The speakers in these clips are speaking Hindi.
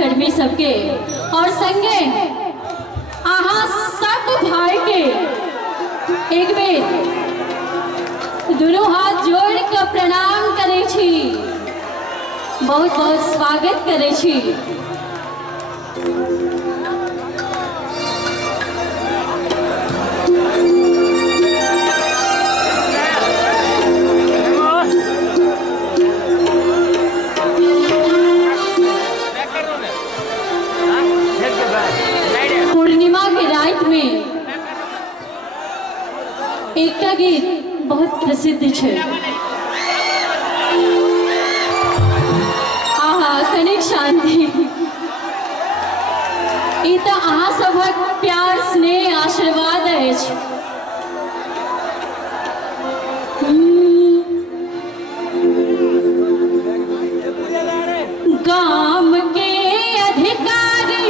कर्मी सबके और संगे आहा सब भाई के एक बेर दोनों हाथ जोड़ के प्रणाम करे छी, बहुत बहुत स्वागत करे छी। पूर्णिमा के रात में एक गीत बहुत प्रसिद्ध है, आहा कनिक शांति। ई तो अहाँ सबक प्यार स्नेह आशीर्वाद अछि। गाम के अधिकारी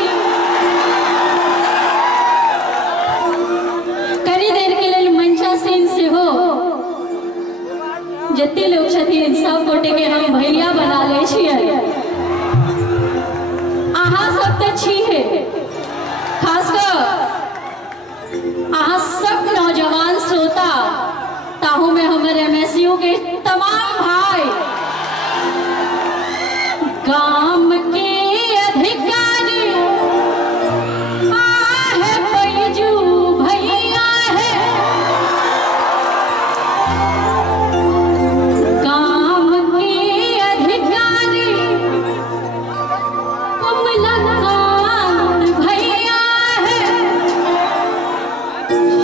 करी देर के लिए मंचा सेन से हो जते लोग छथिन सब गोटे के हम भैया बना ले छियै। अहाँ सब तो छी है, खासकर अहाँ सब नौजवान श्रोता, ताहू में हमारे MSU के तमाम भाई गाम के अधिकारी आहे बैजू भैया है। गाम के अधिकारी कमलकांत भैया है।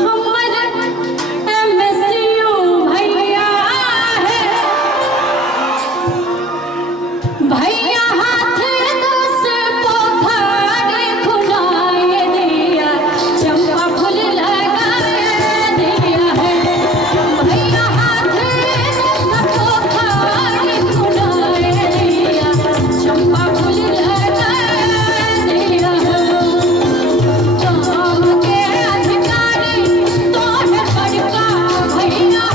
हमारे MSU भैया है। भैया हाथ दस पोखर खुलाए दिया, चंपा फूल लगाए दिया है। भैया हाथ दस पोखर खुलाए दिया, चंपा फूल लगाए दिया है। गाम के अधिकारी तो है बड़का भैया,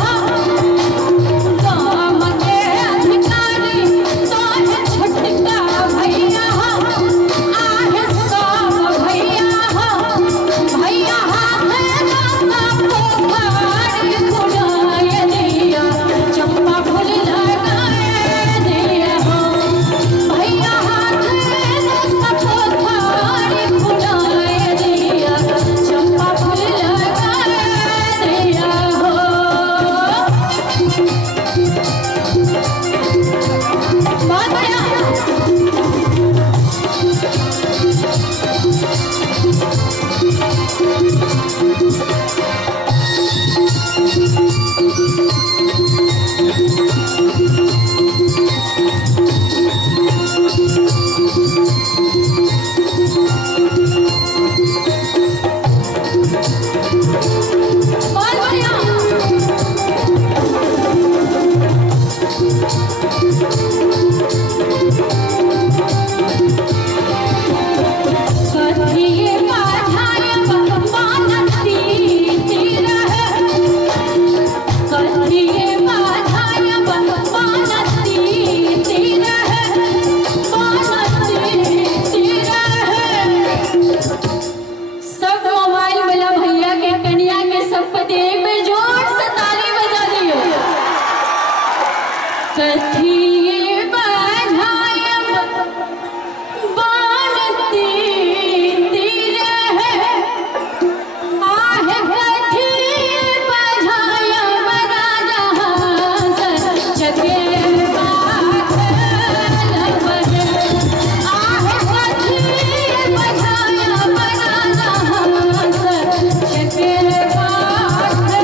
गाम के अधिकारी तो है छोटका भैया। आहे सब भैया, भैया हाथ दस पोखर खुलाए दिया, चंपा फूल लगाए दिया हो। भैया हाथ दस पोखर खुलाए दिया, चंपा फूल लगाए दिया हो। बहुत बढ़िया। बहुत बढ़िया। कथिए बाधाय बनती तीरा है, कथिए बाधाय बनती तीरा है, बनती तीरा है। सब मोबाइल वाला भैया के कन्या के सब पति एक बार जोर से ताली बजा दियो। कथिए बाधाय बनती तीरा है, आहे कथिए बाधाय बना जहाज जगे बात लबे। आहे कथिए बाधाय बना जहाज जगे बात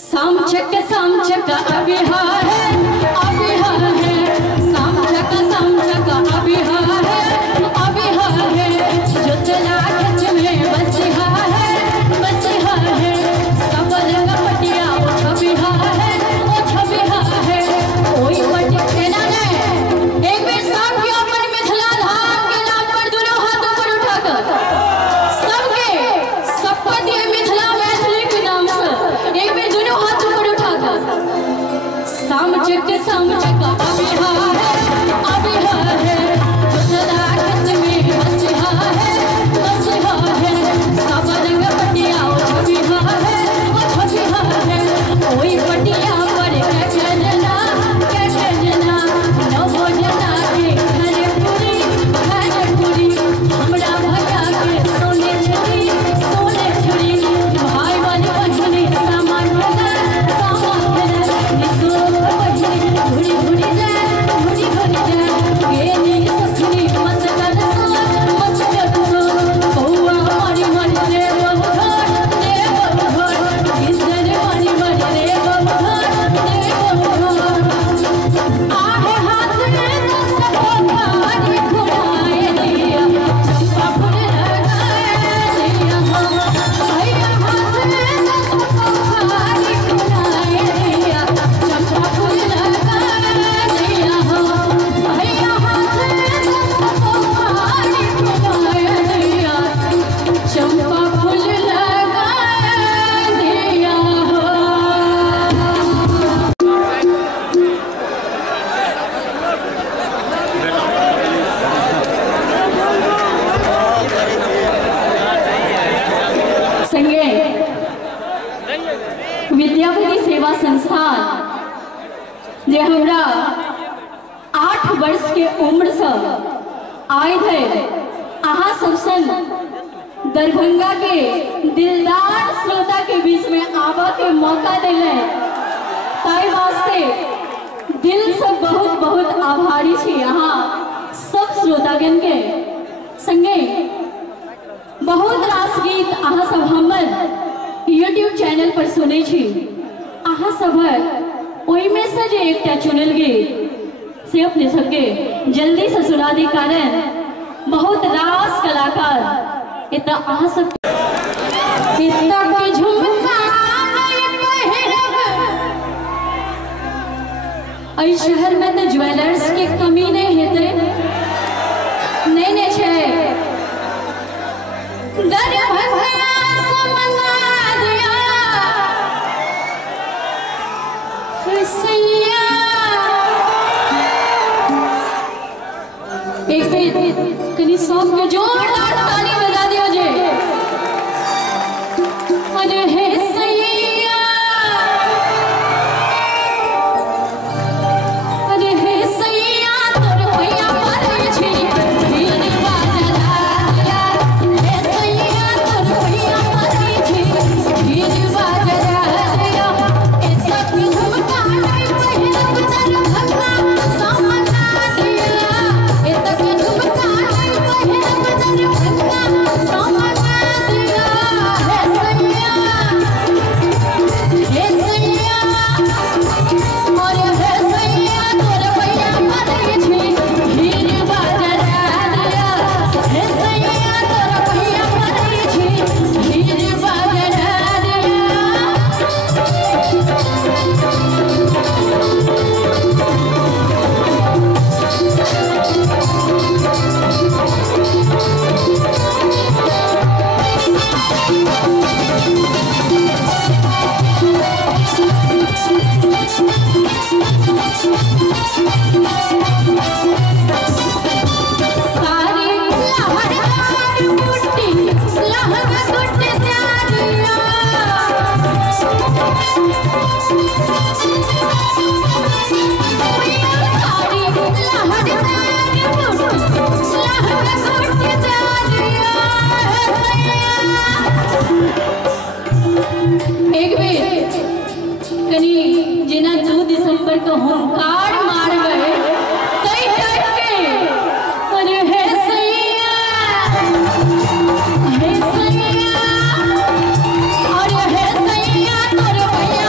सामचक सामचक अबिहार है, अबिहार है, सामचक सामचक अबिहार है, अबिहार है, जो चला खच में बसिहा है, बसिहा है, सब रंग पटिया वो छबिहार है, वो छबिहार है, कोई पटिया ना है। एक बार सब के अपन मिथिला धाम के नाम पर दोनों हाथों पर उठाकर सबके सबपति मिथिला मैथिली के नाम से एक बार दोनों हाथ ऊपर उठाकर सामचक सामचक अबिहार है, अबिहार है, जो सदा खच में बसिहा है, बसिहा है, सब रंग पटिया वो छबिहार है, वो छबिहार है, कोई पटिया पर कैसे जना नवो जना के घर पूरी हमरा भैया के सोने छुरी भाई वाली बहिनी सामान घुड़ी घुड़ी जाए गेली सखनी मत कर सो कौआ मारी मारी रे बबघर किसने मारी मारी रे बबघर आहे हाथ में सबको मारी घुड़ाए दिया चंपा फूल लगाए दिया भैया हाथ में सबको मारी घुड़ाए दिया चंपा फूल लगाए दिया भैया हाथ में सबको मारी घुड़ाए दिया चंपा फूल लगाए दिया। संगे विद्यापति सेवा संस्थान जे हमरा 8 वर्ष के उम्र से आए थे अहाँ सब सन दरभंगा के दिलदार श्रोता के बीच में आवा के मौका दिले ताई वास्ते दिल से बहुत बहुत आभारी छी अहाँ सब श्रोतागण के। संगे बहुत रास गीत अहाँ सब हमर YouTube चैनल पर सुने छी अहाँ सब ओहिमे से जे एकटा चुनल गीत से अपने सबके जल्दी से सुना दी कारण बहुत रास कलाकार इतना अहाँ सब इतना के झुमका अई शहर में तो ज्वेलर्स के कमी नहीं हेते नहीं छे दरभंगा से मंगा दिया सैया एक बेर कनी सॉन्ग में जोरदार ताली बजा दियो जे अरे हे सैया अरे हे सैया तोर भैया पर छी भीड़ बाजला दिया हे सैया तोर भैया पर छी भीड़ बाजला दिया ए सब झुमका पहिरब दरभंगा सामना दिया ए तक झुमका पहिरब दरभंगा सामना दिया हे सैया और हे सैया तोर भैया पर छी भीड़ बाजला दिया हे सैया तोर भैया पर छी भीड़ बाजला दिया। सारी लहर मुट्ठी लहर टूट जारिया सारी लहर टूट जारिया एक बेर कनी जेना 2 दिसंबर को हुंकार मार गए कई टाइप के अरे हे सैया और हे सैया तोर भैया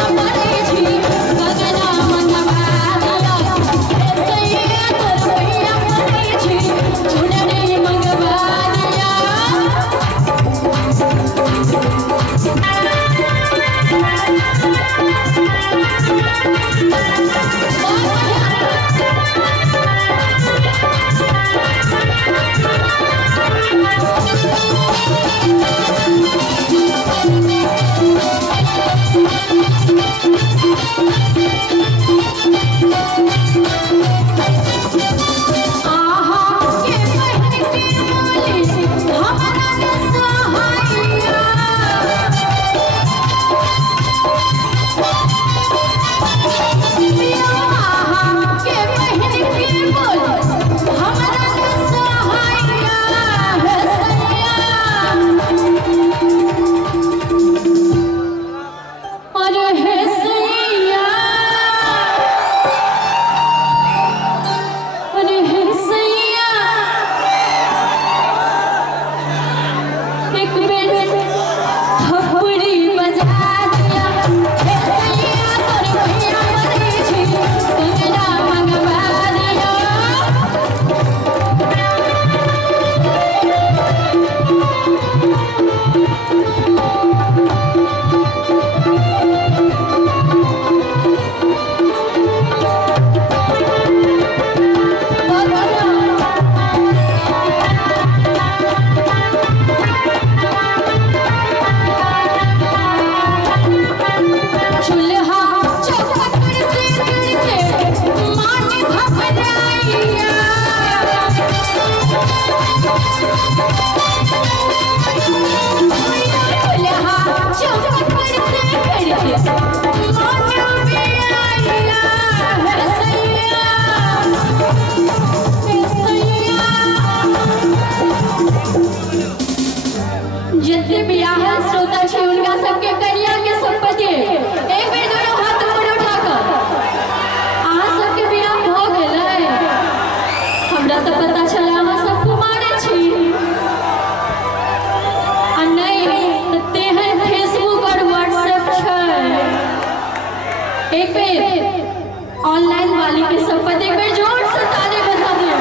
एक बार ऑनलाइन वाली के सब पर एक बार जोर से ताली बजा दे।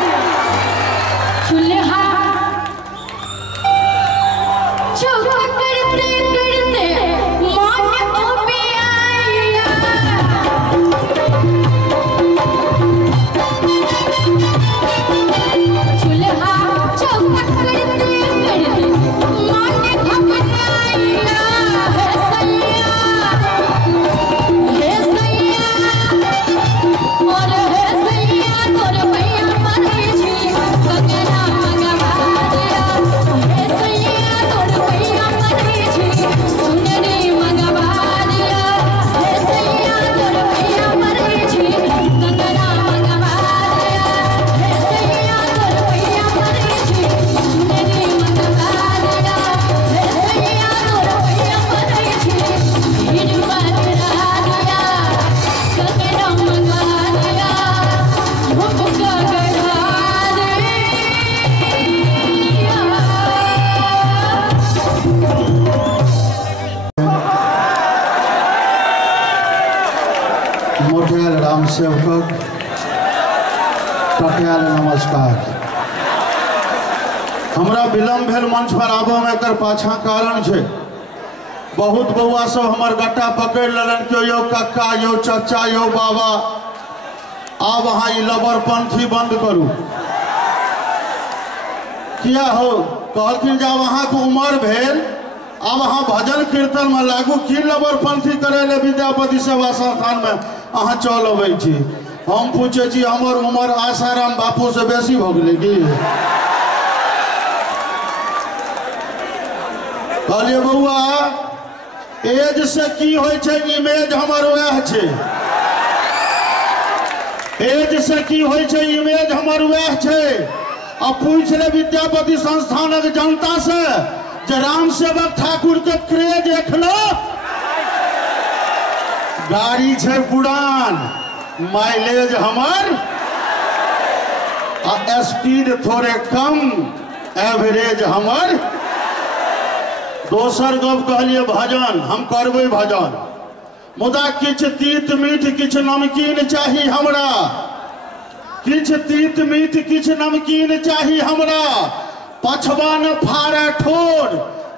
चूल्हा चौका करते करते मान को भी आया। चूल्हा चौका करते करते मान को भी आया। हे सैया और हे सैया तोर भैया मरे छी कंगना मंगवा दिया। हे सैया तोर भैया मरे छी सुनरी मंगवा दिया। हे सैया तोर भैया मरे छी कंगना मंगवा दिया। हे सैया तोर भैया मरे छी सुनरी मंगवा दिया। हे सैया तोर भैया मरे छी भीड़ बदरा दिया। कंगना मंगवा दिया झुमका गढ़ा दिया। मोठ्याल राम सेवक टकयाल नमस्कार। हमरा विलम्ब भेल मंच पर आबो में एकर पाछा कारण छे। बहुत बउआ सब हमर गट्टा पकड़ लेलन कि यो कक्का यो चाचा यो बाबा आब अहाँ ई लबरपंथी बंद करू। किया हो कहलखिन जब अहाँके उम्र भेल अब अहाँ भजन कीर्तन में लागू की लबरपंथी करे ले विद्यापति सेवा संस्थान में अहाँ चल अबै छी। हम पूछे छी हमर उम्र आसाराम बापू से बेसी भ गेलै की? कहलिए बउआ एज से की होय छै इमेज हमर वह छै। एज से की होय छै इमेज हमर वह छै। अब पूछ ले विद्यापति संस्थानक जनता से जे राम सेवक ठाकुर के क्रेज एखनो गाड़ी छै पुरान माइलेज हमर आ स्पीड थोड़े कम एवरेज हमर। दोसर गप कहलिए भजन हम करबै भजन मुदा किछ तीत मीठ किछ नमकीन चाही हमरा। किछ तीत मीठ किछ नमकीन चाही हमरा। पछवा न फाड़े ठोर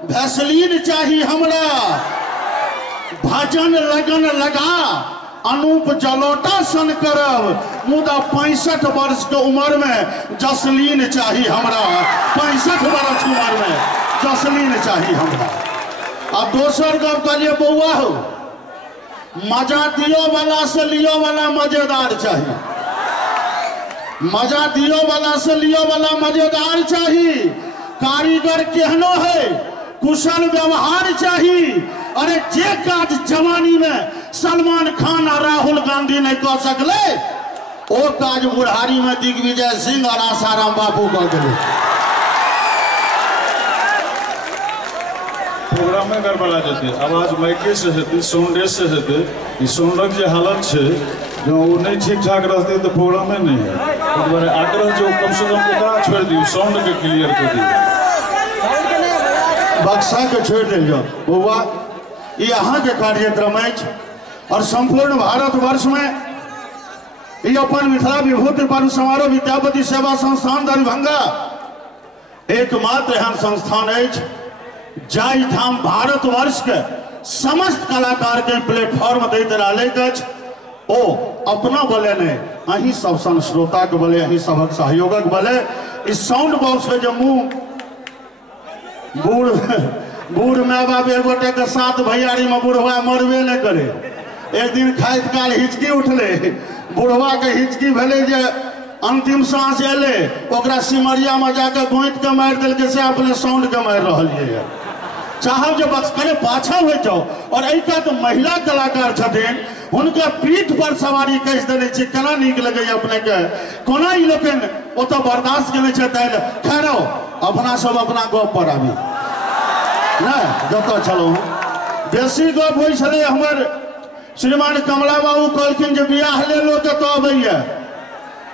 भैसलीन चाही हमरा। भजन लगन लगा अनूप जलोटा सन करब मुदा 65 वर्ष के उम्र में जसलीन चाही हमरा। 65 वर्ष उम्र में जसलीन चाही हमरा। आ दोसर गप कहलिए बउआ हो मजा दियो वाला से लियो वाला मजेदार चाहिए। मजा दियो वाला से लियो वाला मजेदार चाहिए। कारीगर केहनो है कुशल व्यवहार चाहिए। अरे जे काज जवानी में सलमान खान और राहुल गांधी ने कह सकले ओ काज बुढ़ारी में दिग्विजय सिंह और आसाराम बापू कह दिले। प्रोग्राम में गड़बड़ा जेते आवाज माइके से हेते साउंडे से हेते ई साउंडक जे हालत छे जो वो नहीं ठीक ठाक रहते तो प्रोग्राम में नहीं है। तो आग्रह जो कम से कम ओकरा छोड़ दियो साउंड के क्लियर कर दियो। बक्सा के छोड़ दियो बउआ ये अहाँ के कार्यक्रम अछि और संपूर्ण भारत वर्ष में ये अपन मिथिला विभूति पर्व समारोह विद्यापति सेवा संस्थान दरभंगा एकमात्र एहन संस्थान अछि जाहि ठाम भारत वर्ष के समस्त कलाकार के प्लेटफॉर्म दैत रहले अछि। ओ अपना बले ने अहीं सब सन श्रोता के बले अहीं सबक सहयोगक बले इस साउंड बॉक्स के जो मुंह बूढ़ माय बाप एक गोटे के साथ भैयारी में बुढ़वा मरबे नहीं करे। एक दिन खाइत काल हिचकी उठले बुढ़वा के हिचकी भेले जे अंतिम सांस एले ओकरा सिमरिया में जाके गोइत के मार दिल से अपने साउंड के मार रही चाहब जो बस करे पाछा हो जाओ। और ऐका तो महिला कलाकार छथिन उनका पीठ पर सवारी कस देने छी केना नीक लगे अपने के कोना ई लोकन ओतो बर्दाश्त केने छथि। खैरो अपना सब अपना गप पर आबी ना जतो चलो बेसी गप होई छले। हमर श्रीमान कमला बाबू कहलखिन जे बियाह ले लो तो अबैया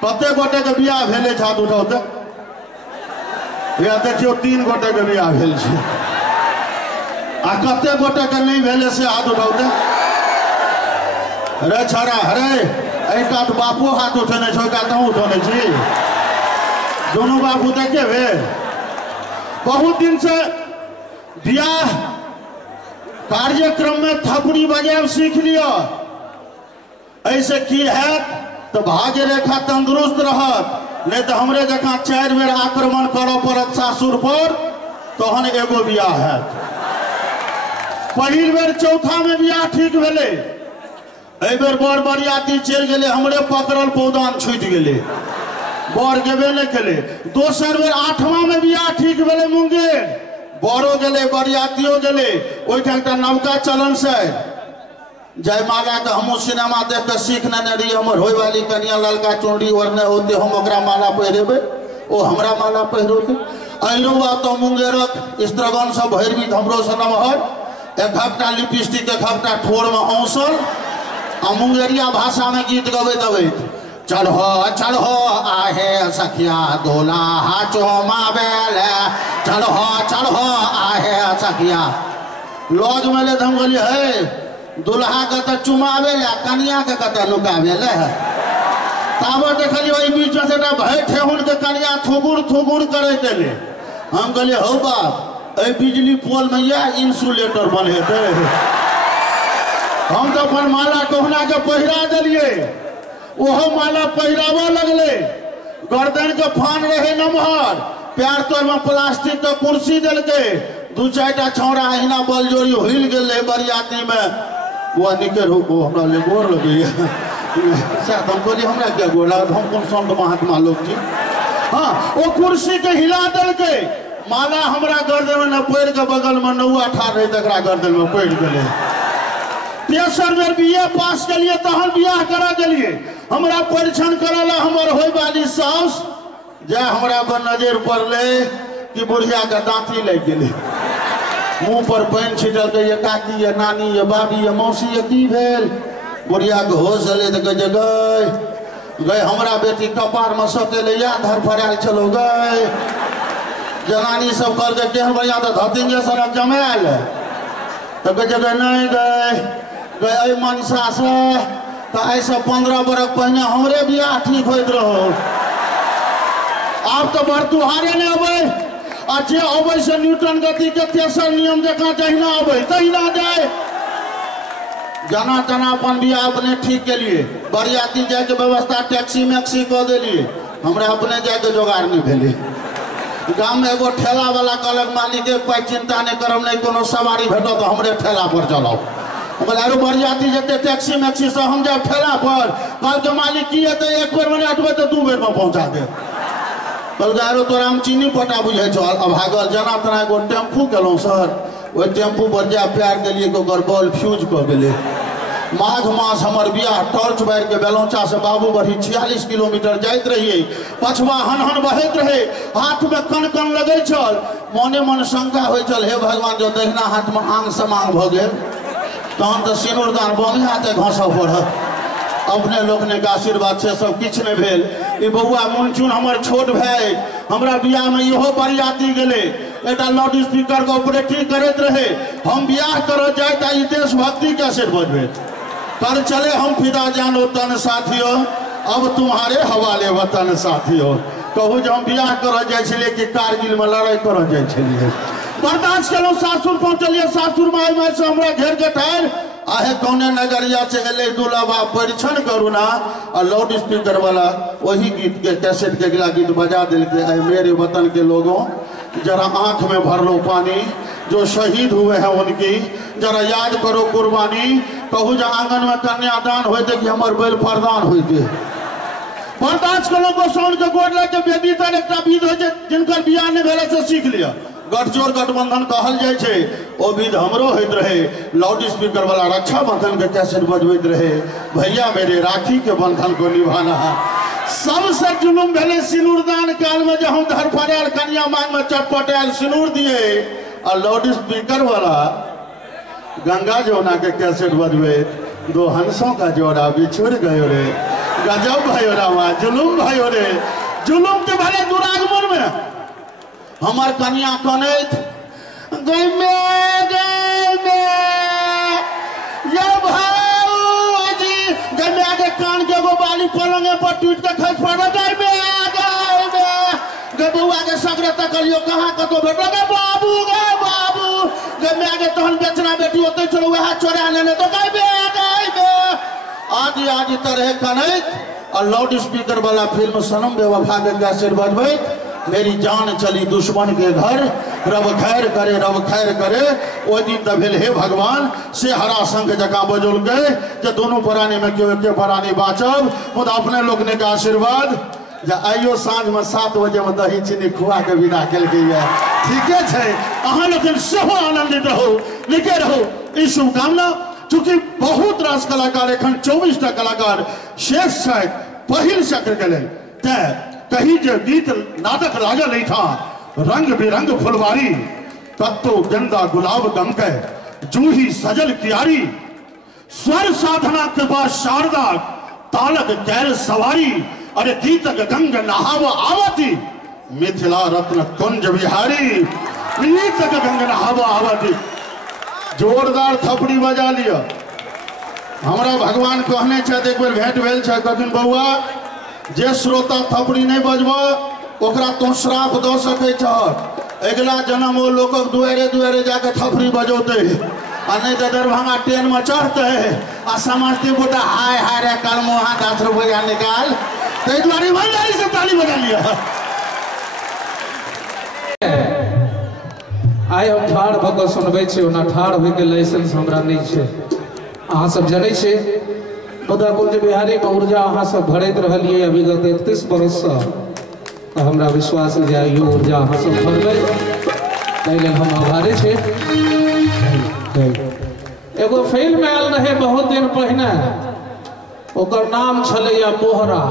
कते गोटे के बियाह भेले छ हाथ उठाओ तो या देखियो 3 गोटे के बियाह भेल छै आ कते गोटे के नहीं भेले से हाथ उठाओ तो अरे छड़ा अरे एका तो बापू हाथ उठेने छो का तू उठने छी दोनों बापू देखे वे बहुत दिन से बियाह कार्यक्रम में थपड़ी बजाब सीख लिया ऐसे की है तो भाग्य रेखा तंदुरुस्त रहत नहीं तो हमरे जगह 4 बेर आक्रमण करो पड़त सासुर पर तहन एगो बियाह है पहिल बेर चौथा में बियाह ठीक भेले ए बेर बर बरियाती चल गेले हमरे पकड़ल पौदान छूट गेले बर गेबे नहीं केले दोसर बेर 8वां में बियाह ठीक भेले मुंगेर बड़ो गेले बरियातियो गेले ओइठाम एकटा नवका चलन से जयमाला के हमू सिनेमा देख के सीख ने रही हमर होय वाली कन्या ललका चूड़ी ओढ़ने होते हम ओकरा माला पहिरेबे ओ हमरा माला पहिरोते अइनो बात तो मुंगेरक स्त्रगन सब भैरवी हमरो से नमहर एकटा लिपस्टिक एकटा ठोर में औसल आ मुंगेरिया भाषा में गीत गबैत अबैत चढ़ो चढ़ो आहे सखिया दोला चोमा बेले चढ़ो चढ़ो आहे सखिया लॉज में ले हम बोलिए है दुल्हा के तो चुमावे ले कन्या के कत लुकावे ले तब देखलिए ओई बीच में से भाई ठेहुन के कन्या थुगुर करे देले हम कहलिए हो बाप ए बिजली पोल में या इंसुलेटर बनेते हम तो अपन माला कहना के पहिरा दिलिए ओहो माला पहिरावा लगले गर्दन के फान रहे नमहर पैर तोर में प्लास्टिक के कुर्सी दिलके 2-4टा छौड़ा अहिना बलजोरी हिल गेले बरियाती में वो निकल हो हमरा ले गोर लगे शायद हम कहलिए हमरा क्या गोर लागत हम कौन संत महात्मा लोग जी हाँ वो कुर्सी के हिला दिलके माला हमरा गर्दन में न पैर के बगल में नौआ ठाड़ रहे तकरा गर्दन में पड़ गेले तेसर बेर बीए पास के लिए तहन बियाह करा दिलिए हमरा परीक्षण करला हमर होय वाली साउस जे हमरा पर नजर पड़ले कि बुढ़िया के दांती लग गेले मुंह पर पानी छिटल के ये काकी ये नानी ये बाबी ये मौसी ये की भेल बुढ़िया के होश ले तो गए हमरा बेटी कपार में सटेले या धर फराल चलो गए जनानी सब कर के केहन बढ़िया तो धतिंगे सड़क जमाल तो जगह नहीं गए मनसा से तो ऐसे 15 बरस पहले हमरे बियाह ठीक होत रहो आप तो बरतुहारे ने अबे आ जे अबे से न्यूटन गति के तेसर नियम जका जहिना अबे तहिना जाए जना तना अपन बियाह अपने ठीक के लिए बरियाती जाए के व्यवस्था टैक्सी मैक्सी कर दिलिए हमरा अपने जाए के जोगाड़ नहीं भेले गाँव में एगो ठेला वाला कहलक मालिक कोई चिंता नहीं करब नहीं कोनो सवारी भेटो तो हमरे ठेला पर चलाओ बोले अरे बरियाती जते टैक्सी मैक्सी से हम जाए ठेला पर कल के मालिक की है एक बेर में अटबे तो 2 बेर में पहुंचा दे कल आरो तोरा हम चीनी पटा बुझे छल अभागल जना तना एगो टेम्पू केलौं सर ओइ टेम्पू पर जा प्यार देलिए को गरबल फ्यूज क गेले माघ मास हमर बियाह टॉर्च बार के बेलौचा से बाबू बढ़ी 46 किलोमीटर जाइत रहिए पछवा हन बहत रहे हाथ में कन कन लगे छल मने मन शंका होय छल हे भगवान जो दहिना हाथ में आंग समांग भ गेल तहन तो सिनुरदान बमी हाथे घास पड़त अपने लोग ने आशीर्वाद से सब किछ नहीं भेल ई बउआ मुनचुन हमर छोट भाई हमरा बियाह में इहो बरियाती गेले एटा लाउड स्पीकर के ऑपरेटिंग करत रहे हम बियाह कर जाए ता ई देशभक्ति कैसे बजबे कर चले हम फिदा जानो तन साथियों अब तुम्हारे हवाले वतन साथियों कहू जो हम बियाह कर जाए छलिए कि कारगिल में लड़ाई कर जाए छलिए बर्दाश्त करो सासुर पहुंचलिए सासुर माई से हमरा घेर के ठार आहे कौने नगरिया से एले दुलाबा परीक्षण करू ना और लाउड स्पीकर वाला वही गीत के कैसेट के गिला गीत बजा दिल के आए मेरे वतन के लोगों जरा आंख में भर लो पानी जो शहीद हुए हैं उनकी जरा याद करो कुर्बानी कहू जो आंगन में कन्यादान होते कि हमार बैल प्रदान होते बर्दाश्त करो गोसाउन के गोड़ लेके बेदी तर एक विध हो जिनकर बियाह नहीं भेले से सीख लिया गठजोड़ गठबंधन कहल जाए छे ओ विध हमरो होइत रहे लाउड स्पीकर वाला रक्षा बंधन के कैसेट बजबैत रहे भैया मेरे राखी के बंधन को निभाना है सबसे जुलुम भेले सिनूरदान काल में जब हम धर फराल कन्या मांग में चटपटाल सिनूर दिए और लाउड स्पीकर वाला गंगा जमुना के कैसेट बजबे 2 हंसों का जोड़ा बिछुड़ गयो रे गजब भयो रामा जुलुम भयो रे जुलुम के भले दुरागमन में हमार कन्या कनैत गई में ये भाऊजी एक कान के एगो बाली पलंगे पर टूट के खस पड़ गई गे बउआ के सगरे तक लियो कहां कतो भेटो गे बाबू गे मैं आगे तहन बेचना बेटी होते चलो वह चोरा लेने तो गई आदि तरह कनैत और लाउड स्पीकर वाला फिल्म सनम बेवफा के कैसेट बजबैत मेरी जान चली दुश्मन के घर रब खैर करे ओ दिन त भेल हे भगवान से हरा संग जका बजोल गए जे दोनों प्राणी में क्यों एके प्राणी बाँचब मुदा अपने लोग ने का आशीर्वाद जे आइयो साँझ में 7 बजे में दही चीनी खुआ के विदा केलकै ठीके छै अहाँ लोग सेहो आनंदित रहो नीके रहो ई शुभकामना चूंकि बहुत रास कलाकार एखन 24 टा कलाकार शेष छथि पहिल चक्र गेलै तैं कहीं जे गीत नाटक लागल था रंग बिरंग फुलवारी कत्तो गेंदा गुलाब गमके जूही सजल कियारी स्वर साधना कृपा शारदा तालक कैल सवारी अरे गीतक गंग नहाव आवती मिथिला रत्न कुंज बिहारी गीतक गंग नहाव आवती जोरदार थपड़ी बजा लिया हमरा भगवान कहने छथि एक बेर भेंट भेल छै कखन बउआ जे श्रोता थपड़ी नहीं बजब ओकरा तो श्राप द सकै छ अगला जन्म वो लोकक दुआरे जाके थपड़ी बजौते आ नहीं तो दरभंगा ट्रेन में चढ़ते आ समस्तीपुर हाय हाय रे कल मुहा 10 रुपया निकाल तै दुआरे ईमानदारी से ताली बजा लिया आइ हम ठाढ़ भऽ कऽ सुनबै छी ओना ठाढ़ होइके लाइसेंस हमरा नहीं छै अहाँ सब जनै छी मुदा कुंज बिहारी में ऊर्जा अहाँ सब भरैत रहलियै विगत 31 बरस से हमरा विश्वास जे यो ऊर्जा अहाँ सब भरबै ताहि लेल हम आभारी छी एगो फिल्म आयल रहे बहुत दिन पहिने ओकर नाम छलैया मोहरा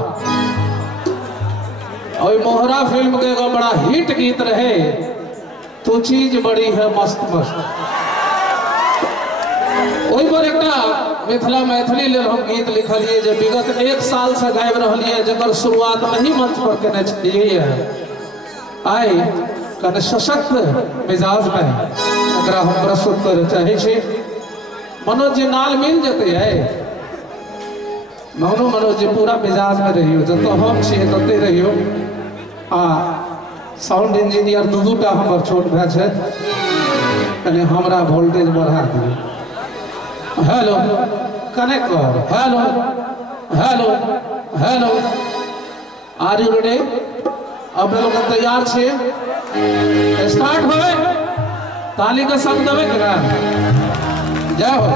और मोहरा फिल्म के एगो बड़ा हिट गीत रहे तो चीज बड़ी है मस्त मस्त ओहि पर एकटा मिथिला मैथिली लेल हम गीत लिखलिए जे विगत 1 साल से गाबि रहलिए जकर शुरुआत नहीं मंच पर केने छलिए आइ कने सशक्त मिजाज में एकरा हम प्रस्तुत करे चाहे छी मनोज जी नाल मिल जेते है मनोज जी पूरा मिजाज में रहियो जत हम छी तते रहियो आ साउंड इंजीनियर दूटा हमर छोट भाई छै कने हमरा वोल्टेज बढ़ा दियो हेलो कनेक्ट कर hello hello hello are you ready अब लोग तैयार छे स्टार्ट होवे ताली का शब्द देवे करा जय हो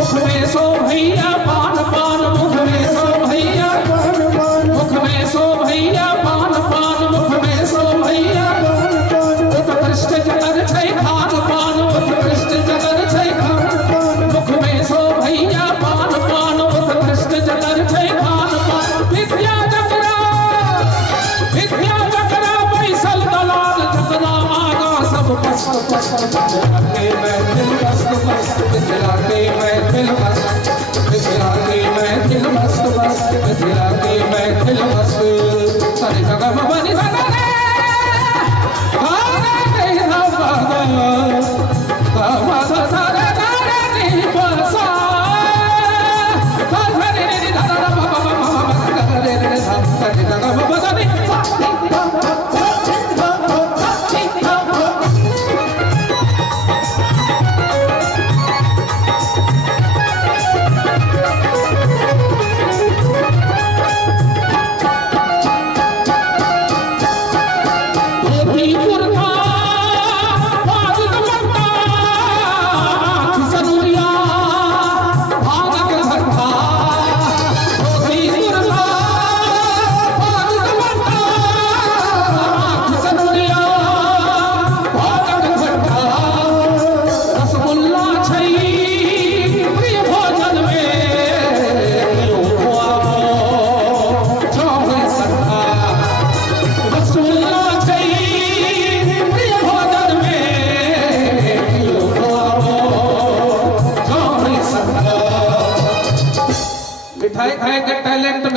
मुख में सो भैया पान पान मुख में सो भैया पान पान मुख में सो भैया पान पान मुख में सो भैया पान पान उत्कृष्ट जगर छै खान पान उत्कृष्ट जगर छै खान पान मुख में सो भैया पान पान उत्कृष्ट जगर छै खान पान विद्या जकरा बैसल दलाल जकरा आगा सब पस्त पस्त के महफिल मस्त मस्त मिथिला के महफिल मस्त मिथिला के महफिल मस्त मस्त मिथिला के महफिल मस्त सारे जगह बनी बना रे गाने तेरा बागा मासा सारे गाने नहीं बसा सारे रे दादा बाबा रे रे सारे जगह बनी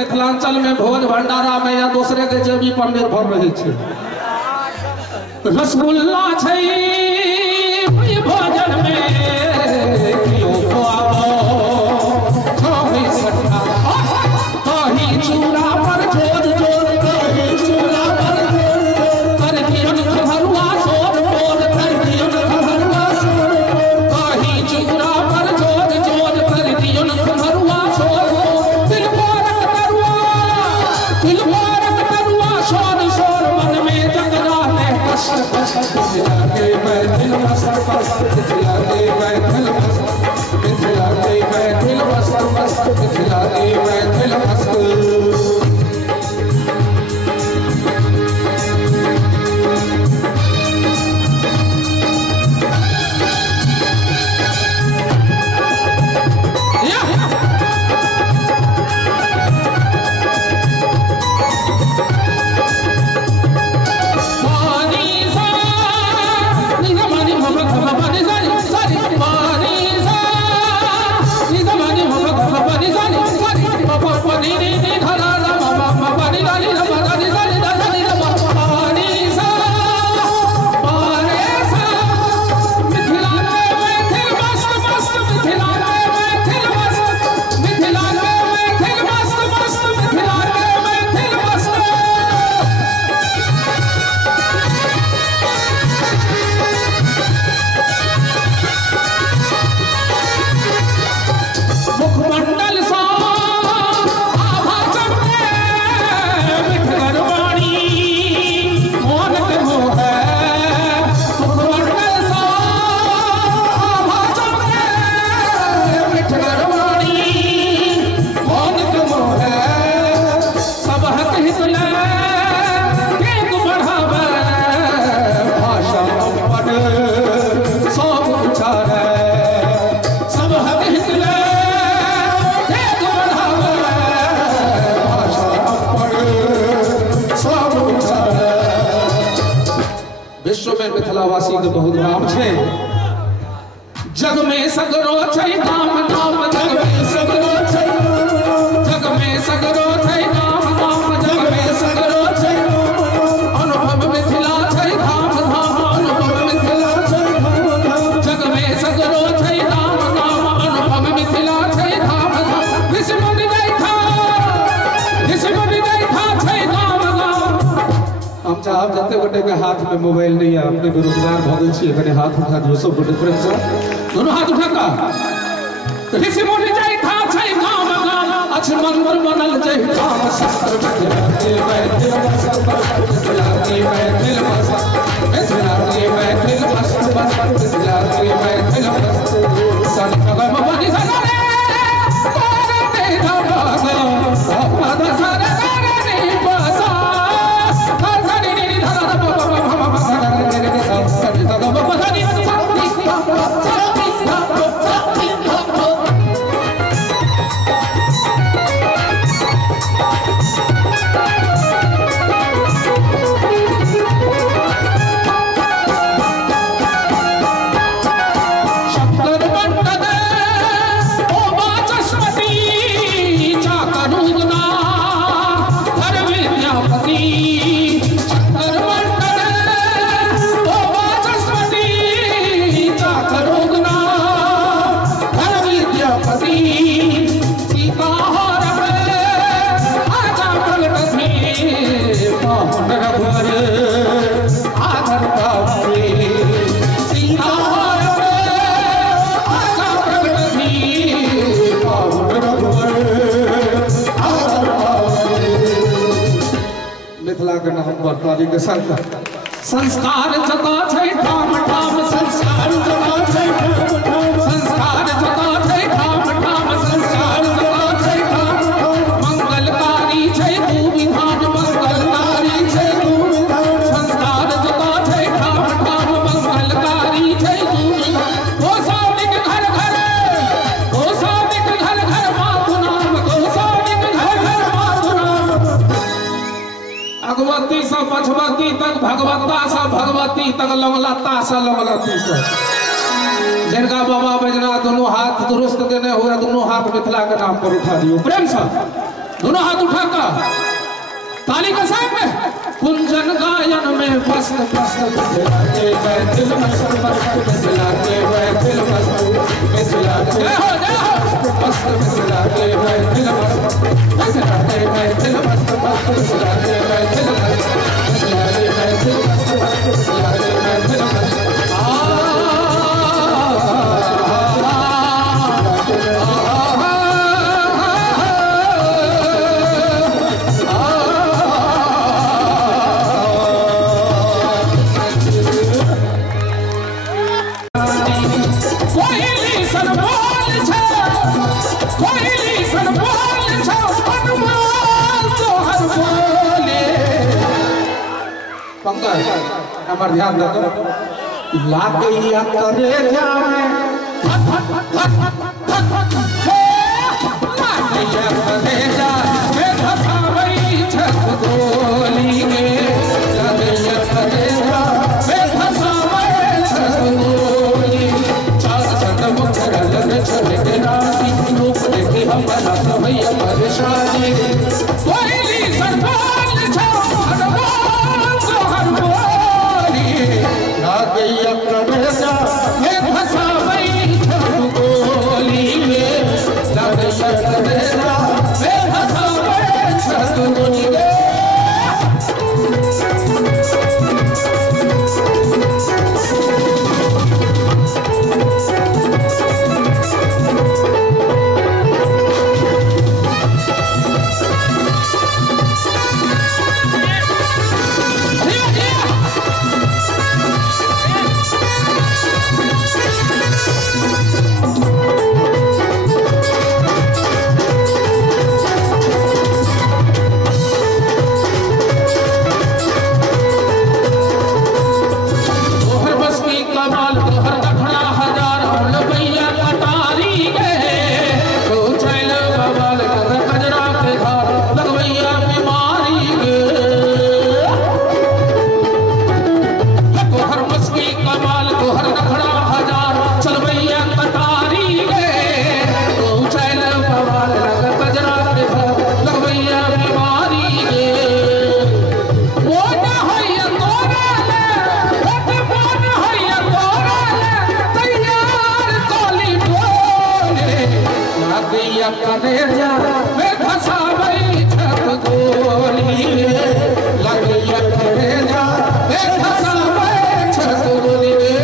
मिथिलांचल में भोज भंडारा में या दूसरे के जेबी पर निर्भर रहे छे। रसगुल्ला छै भोजन में कियो खुआबो कहीं सट्टा कहीं चूड़ा पर जोर जोर कहीं चूड़ा पर जोर कर दियन खबरुआ सोर बोल कर दियन खबरुआ सोर कहीं चूड़ा पर जोर जोर कर दियन खबरुआ सोर दिल पारक तरुआ शोर शोर मन में जगरा है कष्ट कष्ट मिथिला के दिल मस्त मस्त मिथिला के दिल मस्त मिथिला के दिल मस्त मस्त मिथिला के दिल मस्त। मिथिलावासी के बहुत नाम छे जग में सगरो छै नाम नाम जग में सगरो छै जग में सगरो छै नाम नाम जग में सगरो छै अनुभव मिथिला छै धाम धाम अनुभव मिथिला छै धाम धाम जग में सगरो छै नाम नाम अनुभव मिथिला छै धाम धाम विस्मृत बैठा छै गाम गाम। हम चाहब जते गोटे के हाथ में मोबाइल नहीं है अपने बेरोजगार भगल छी कने हाथ उठा दियो सब गोटे फ्रेंड्स दोनों हाथ उठा का ऋषि मुनि जाई था छै गाम गाम अच्छे मंदिर बनल जय गाम शास्त्र के बैठे मिथिला के बैठे मिथिला के बैठे मस्त मस्त मिथिला के बैठे मस्त सन गम बनी सगरे तारे दे धमागा पद सरे रे बसा संस्कार जता छै ठाम ठाम संस्कार जता छै ठाम ठाम संस्कार जता छै ठाम ठाम संस्कार जता छै ठाम मंगलकारी छै तू विधान मंगलकारी छै तू विधान संस्कार जता छै ठाम ठाम मंगलकारी छै तू गोसाउनिक घर घर मातु नाम गोसाउनिक घर घर मातु नाम भगवती सा पछवती तक भगवत्ता सा भगवती तक लंगलता सा लंगलती तक जिनका बाबा बैजनाथ दोनों हाथ दुरुस्त देने हुए दोनों हाथ मिथिला के नाम पर उठा दियो प्रेम से दोनों हाथ उठाकर ताली का साथ में कुंजन गायन में मस्त मस्त मिलाते हुए दिल मस्त मस्त मिलाते हुए दिल मस्त मिलाते जय हो मस्त मिलाते हुए दिल मस्त मिलाते हुए दिल मस्त मस्त मिलाते हुए दिल मस्त मिलाते हुए दिल मस्त मस्त मिलाते हुए दिल मस्त हमार ध्यान दो लागैया करे जावे लागैया करे जावे धसावई छत गोली के लागैया करे जावे धसावई छत गोली चार चंद मुखरल में चले के राती रूप देखे हमारा भैया परेशानी कोयली सरपाल छो लागैया करे जावे धसावई छत गोली में लागैया करे जावे धसावई छत गोली में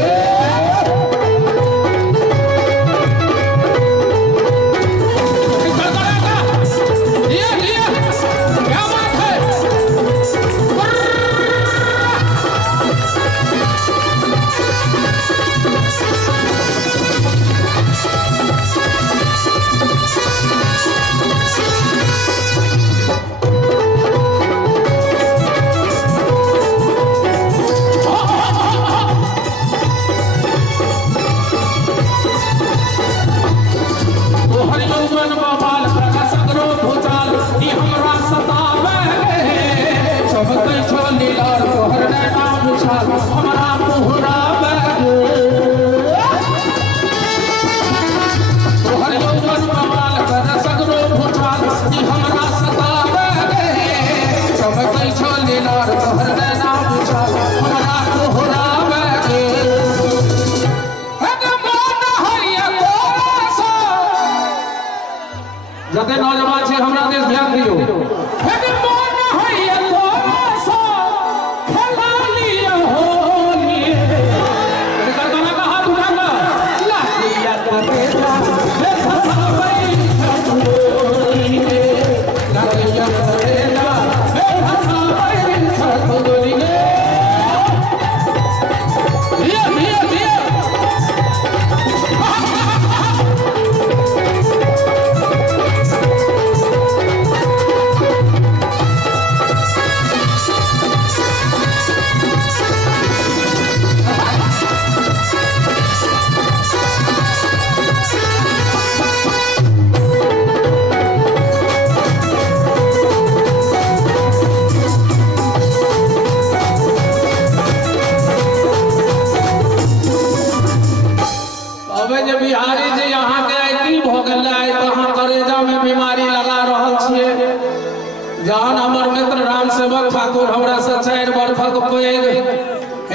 कोई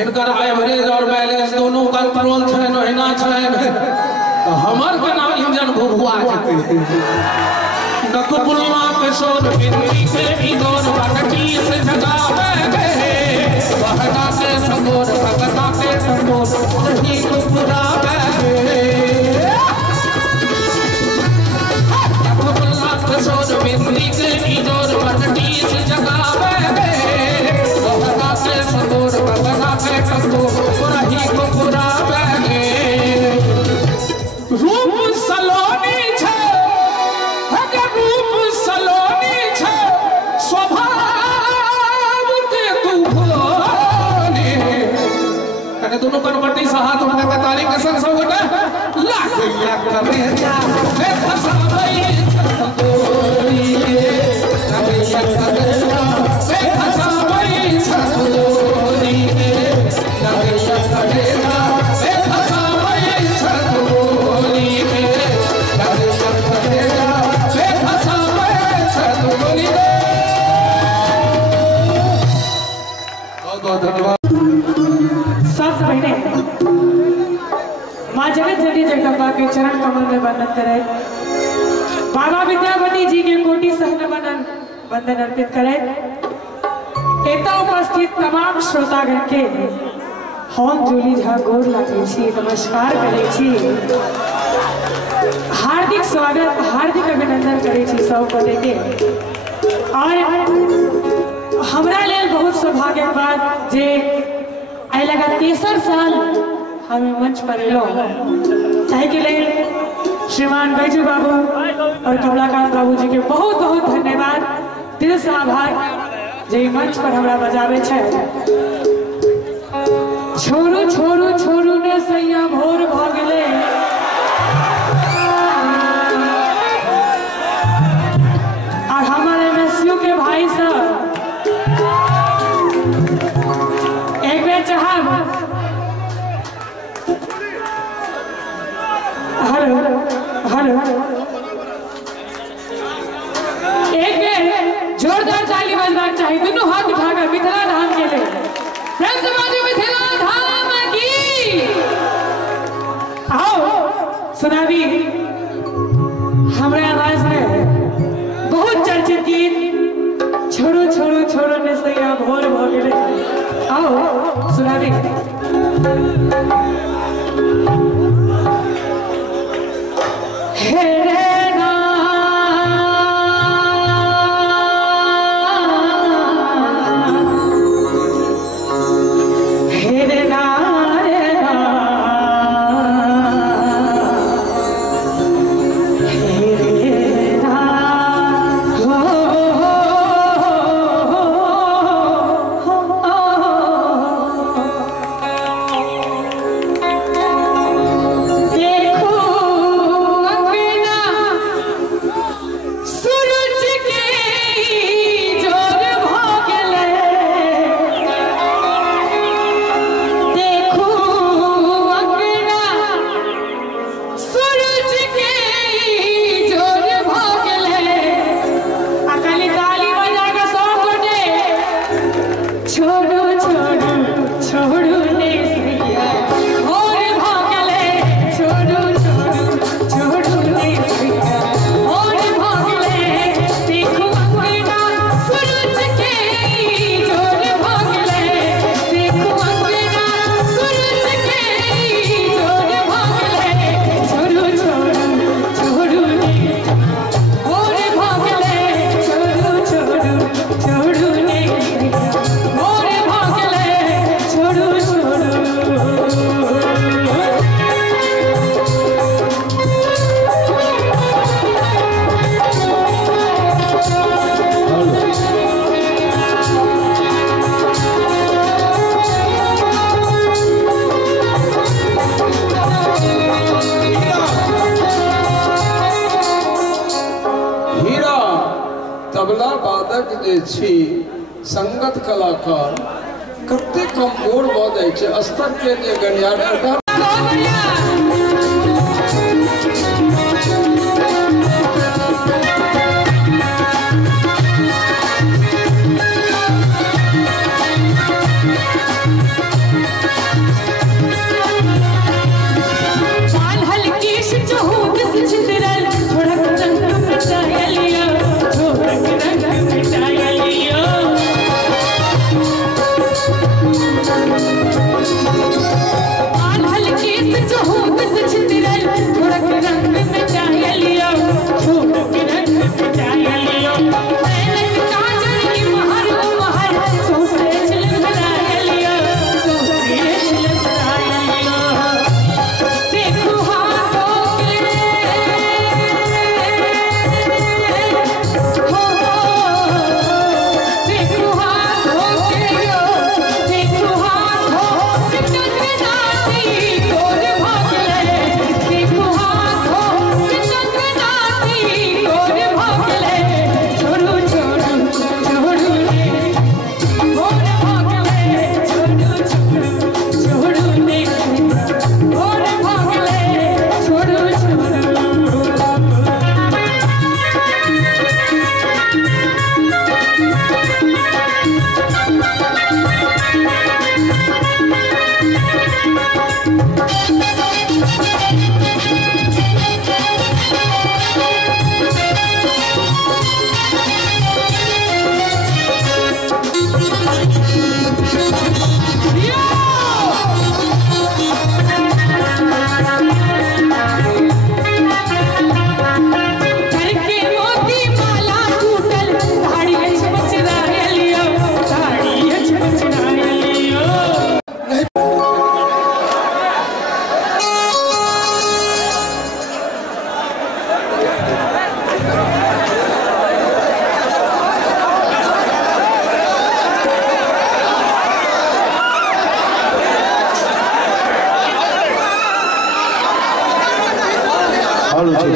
इनकर एवरेज और बैलेंस दोनों कंट्रोल छन ओहिना छन तो हमर के नाम इंजन भुभुआ जेते नकुलवा के सोन बिंदी से इगोर बकटी से जगावे बहना से संगोर भगता के संगोर ही को पुरावे नकुलवा के सोन बिंदी से इगोर बकटी से जगावे बहना से संगोर भगता के संगोर ही को पुरावे रूप सलोनी छे रूप सलोनी छे स्वभाव के तू भोले कने दोनों करवटी से हाथ उठा के ताली के संग सब गोटा लाख या करे जा मैं फसावई छतोरी के कने या करे जा मैं फसावई छतोरी के कने या करे जा मैं फसावई छतोरी के कने या करे जा सब बहने माँ जगत जननी जगदम्बा के चरण कमल में वंदन करे बाबा विद्यापति जी के कोटि सहन वंदन अर्पित करे एता उपस्थित तमाम श्रोतागण के हम जोली झा गोर लागे छी नमस्कार करे छी हार्दिक स्वागत हार्दिक अभिनंदन करे छी सब गोटे के और हमरा लेल बहुत सौभाग्य बात जे आई लगा तेसर साल हमें मंच पर एलो चाहे के लिए श्रीमान बैजू बाबू और कमलाकांत बाबू जी के बहुत बहुत धन्यवाद दिल से आभार जे मंच पर हमरा बजावे छे छोड़ू छोड़ू छोड़ू ने सैया भोर भ गेले और हमारे MSU के भाई सब एक बेर चाहब हेलो हेलो एक बेर जोरदार ताली बजबाक चाही दोनों हाथ उठाकर मिथिला धाम के लिए प्रेम से बाजू मिथिला धाम की आओ सुनाबी हमारे आवाज में बहुत चर्चित गीत छोड़ो छोड़ो छोड़ो ने सैया भोर भ गेले आओ सुनाबी हे रे ना हे रे ना रे ना हे रे ना हो देखो अपना सूरज के जोर भागले देखो अपना सूरज के जोर भागले अकाली ताली बजा के सौ गोटे छोड़ू छोड़ू छोड़ू ने सैया भोर भागले छोड़ू छोड़ू छोड़ू ने सैया भोर भागले देखो अपना सूरज के जोर भागले देखो अपना सूरज के जोर भागले छोड़ू छोड़ू छोड़ू ने भोर भागले छोड़ू छोड़ू छोड़ू ने भोर भागले छोड़ू छोड़ू हीरा तबला वादक जे छी संगत कलाकार कते कमजोर भ जाय छै स्तर के जे गणिया हालो चल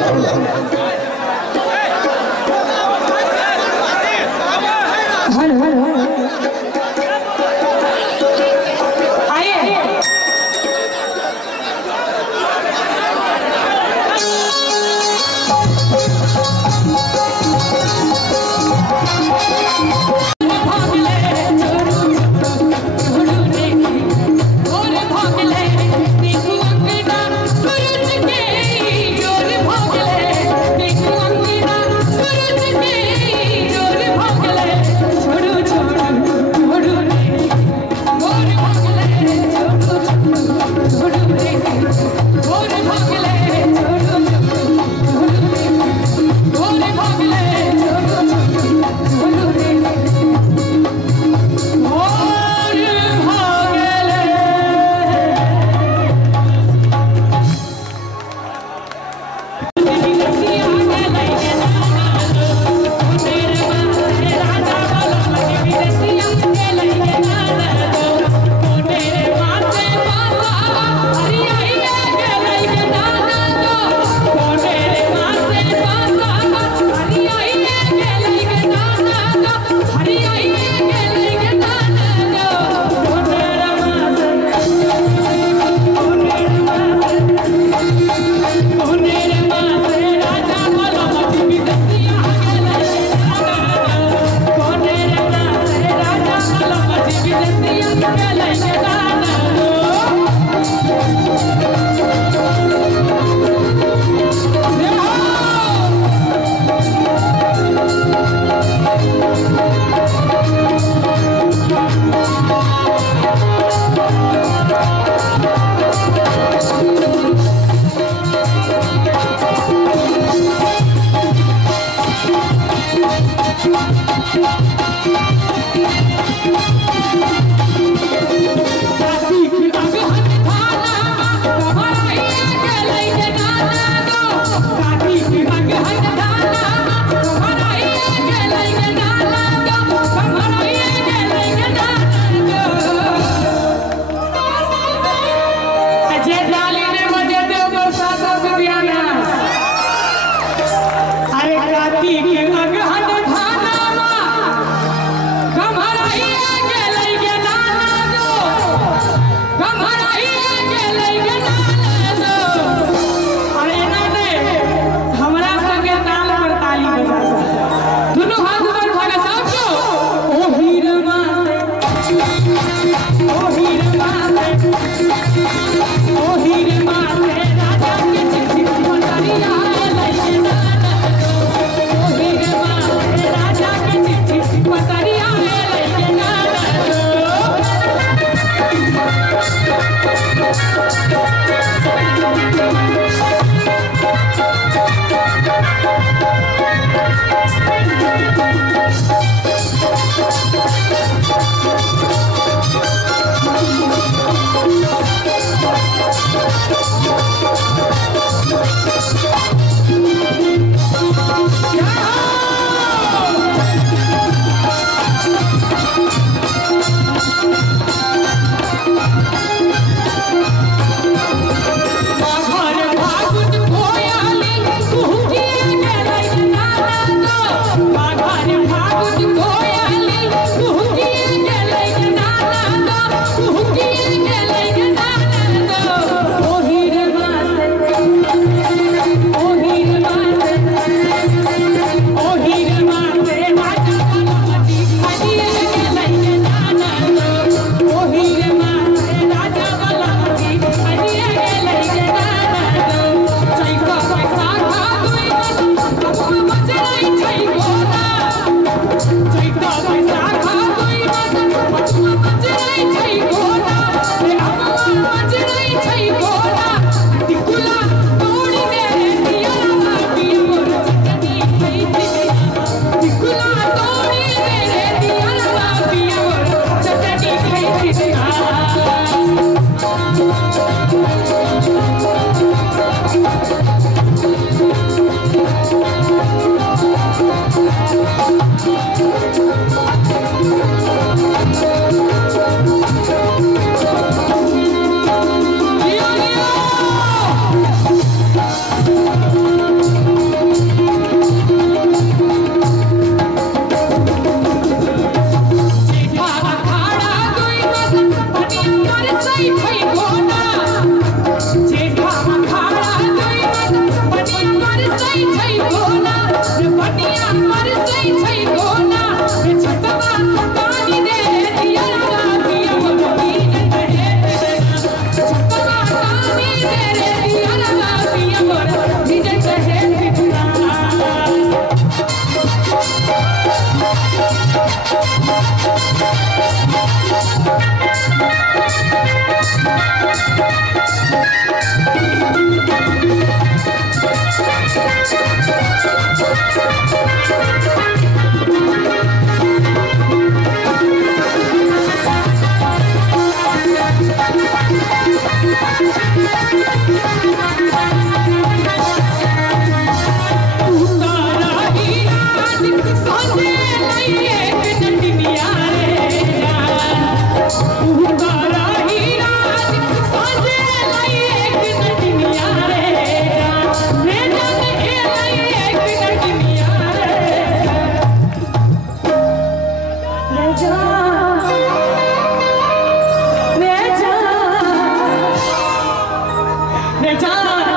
बेजान